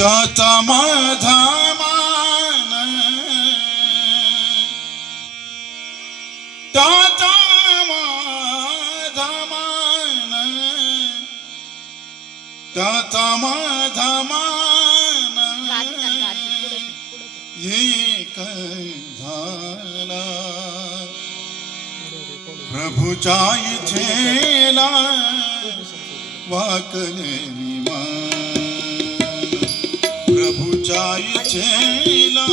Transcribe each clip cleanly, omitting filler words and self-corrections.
त्याचा माझा मान, त्याचा माझा मान, त्याचा माझा मान एक झाला प्रभूच्या इच्छेला वाकले प्रभूच्या इच्छेला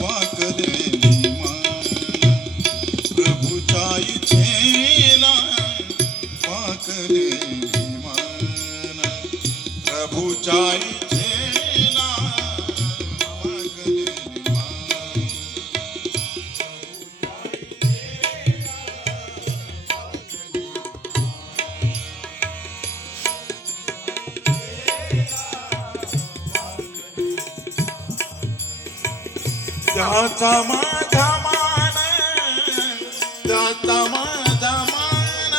वाकले प्रभूच्या इच्छेला वाकले प्रभूच्या इच्छेला वाकले त्याचा माझा मान, त्याचा माझा मान,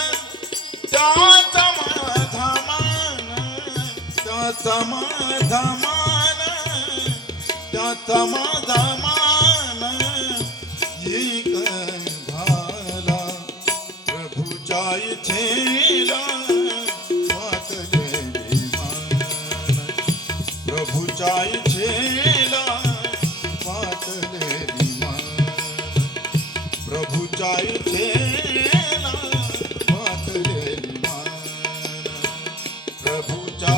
त्याचा माझा मान, त्याचा माझा मान, त्याचा माझा मान एक झाला प्रभूच्या इच्छेला वाकले मान, प्रभूच्या इच्छेला प्रभूच्या इच्छेला वाकलेली मान, प्रभूच्या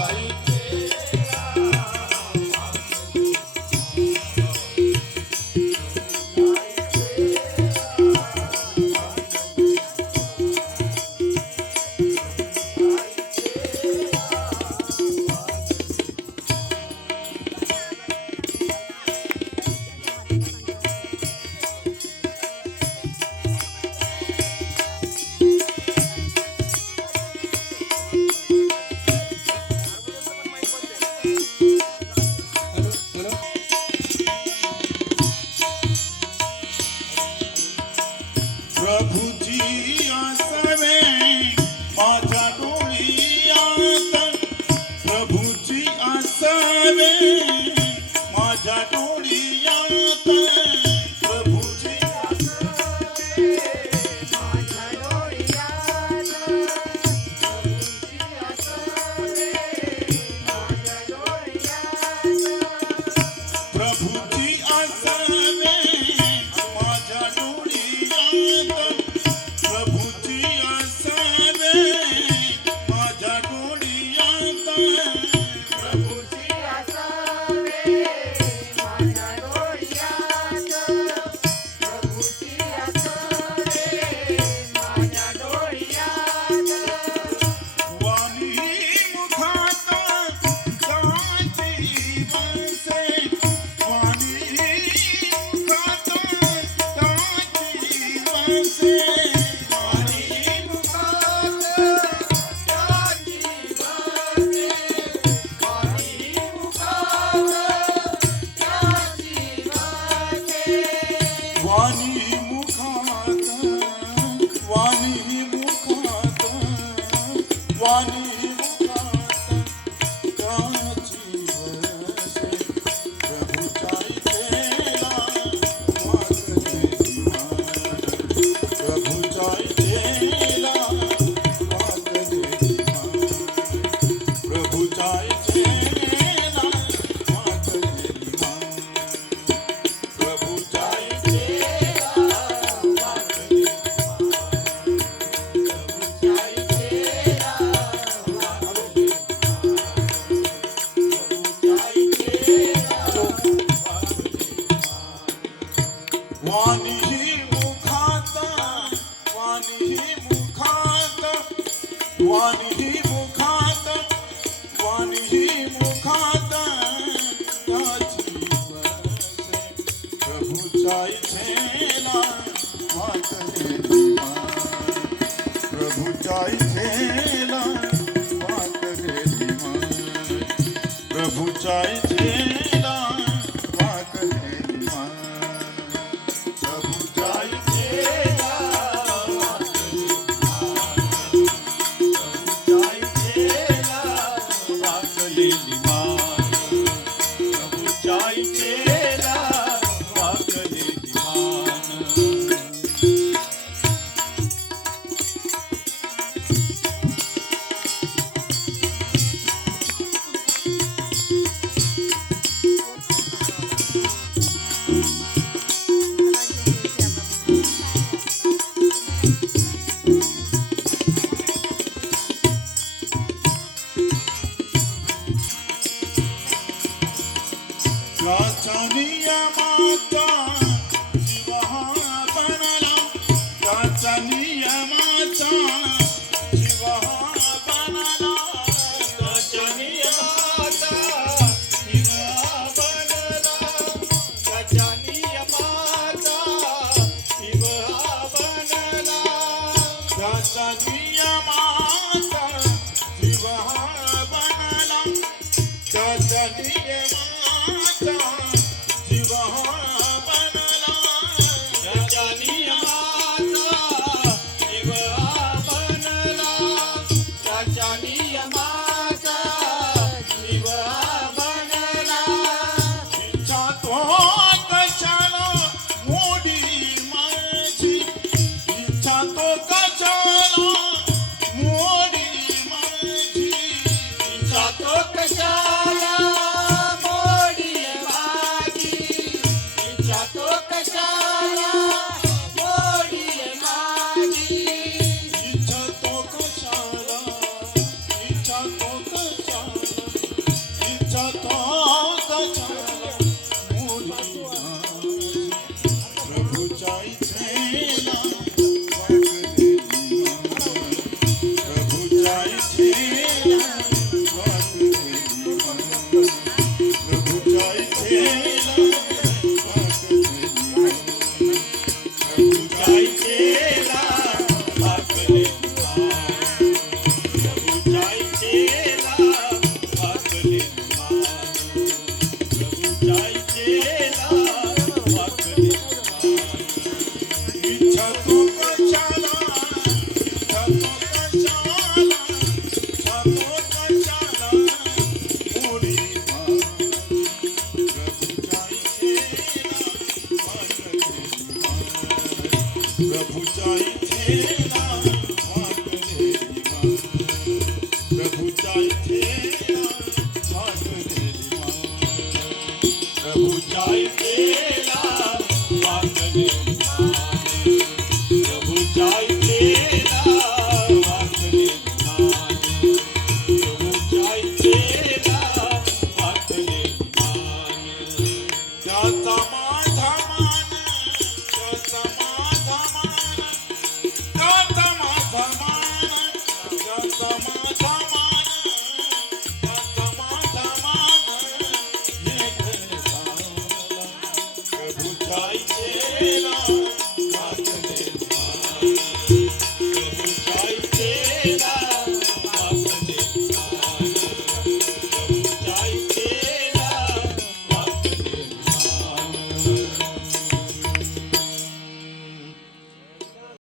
प्रभूची आसवे माझ्या डोळ्यात, प्रभूची आसवे माझ्या डोळ्यात, प्रभूची आसवे माझ्या डोळ्यात, प्रभूची आसवे माझ्या डोळ्यात, प्रभूची आसवे माझ्या डोळ्यात, प्रभूची आसवे माझ्या डोळ्यात, प्रभूची आसवे माझ्या डोळ्यात, प्रभूची आसवे माझ्या डोळ्यात, वाणी मुखात त्याची वसे, वाणी मुखात त्याची वसे, वाणी मुखात, वाणी मुखात, वाणी मुखात त्याची वसे, प्रभूच्या इच्छेला वाकलेली मान, प्रभूच्या इच्छेला वाकलेली मान, प्रभूच्या इच्छेला वाकलेली मान, प्रभूच्या वाणी मुखात, वाणी मुखात, वाणी मुखात, वाणी मुखात त्याची वसे, प्रभूच्या इच्छेला वाकलेली मान, प्रभूच्या इच्छेला वाकलेली मान, प्रभूच्या इच्छेला वाकलेली मान, प्रभूच्या इच्छेला वाकलेली मान, प्रभूच्या इच्छेला वाकलेली मान. त्याच्या नियमाचा जीव हा बनला त्याच्या नियमाचा जीव हा बनला त्याच्या नियमाचा जीव हा बनला त्याच्या नियमाचा जीव हा बनला त्याच्या नियमाचा जीव हा बनला त्याच्या नियमाचा जीव हा बनला त्याच्या नियमाचा जीव हा बनला त्याच्या नियमाचा जीव हा बनला इच्छा तो कशाला मोडी माझी इच्छा तो कशाला मोडी माझी इच्छा तो कशाला मोडी माझी इच्छा तो कशाला मोडी माझी इच्छा तो कशाला इच्छा तो कशाला इच्छा तो कशाला मोडी माझी प्रभूच्या इच्छेला वाकलेली मान प्रभूच्या इच्छेला वाकलेली मान प्रभूच्या इच्छेला वाकलेली मान प्रभूच्या इच्छेला वाकले प्रभूच्या इच्छेला वाकले प्रभूच्या इच्छेला वाकले इच्छा तो कशाला इच्छा तो कशाला इच्छा तो कशाला मोडी माझी प्रभूच्या इच्छेला वाकलेली मान प्रभूच्या इच्छेला वाकलेली मान प्रभूच्या इच्छेला वाकलेली मान प्रभूच्या इच्छेला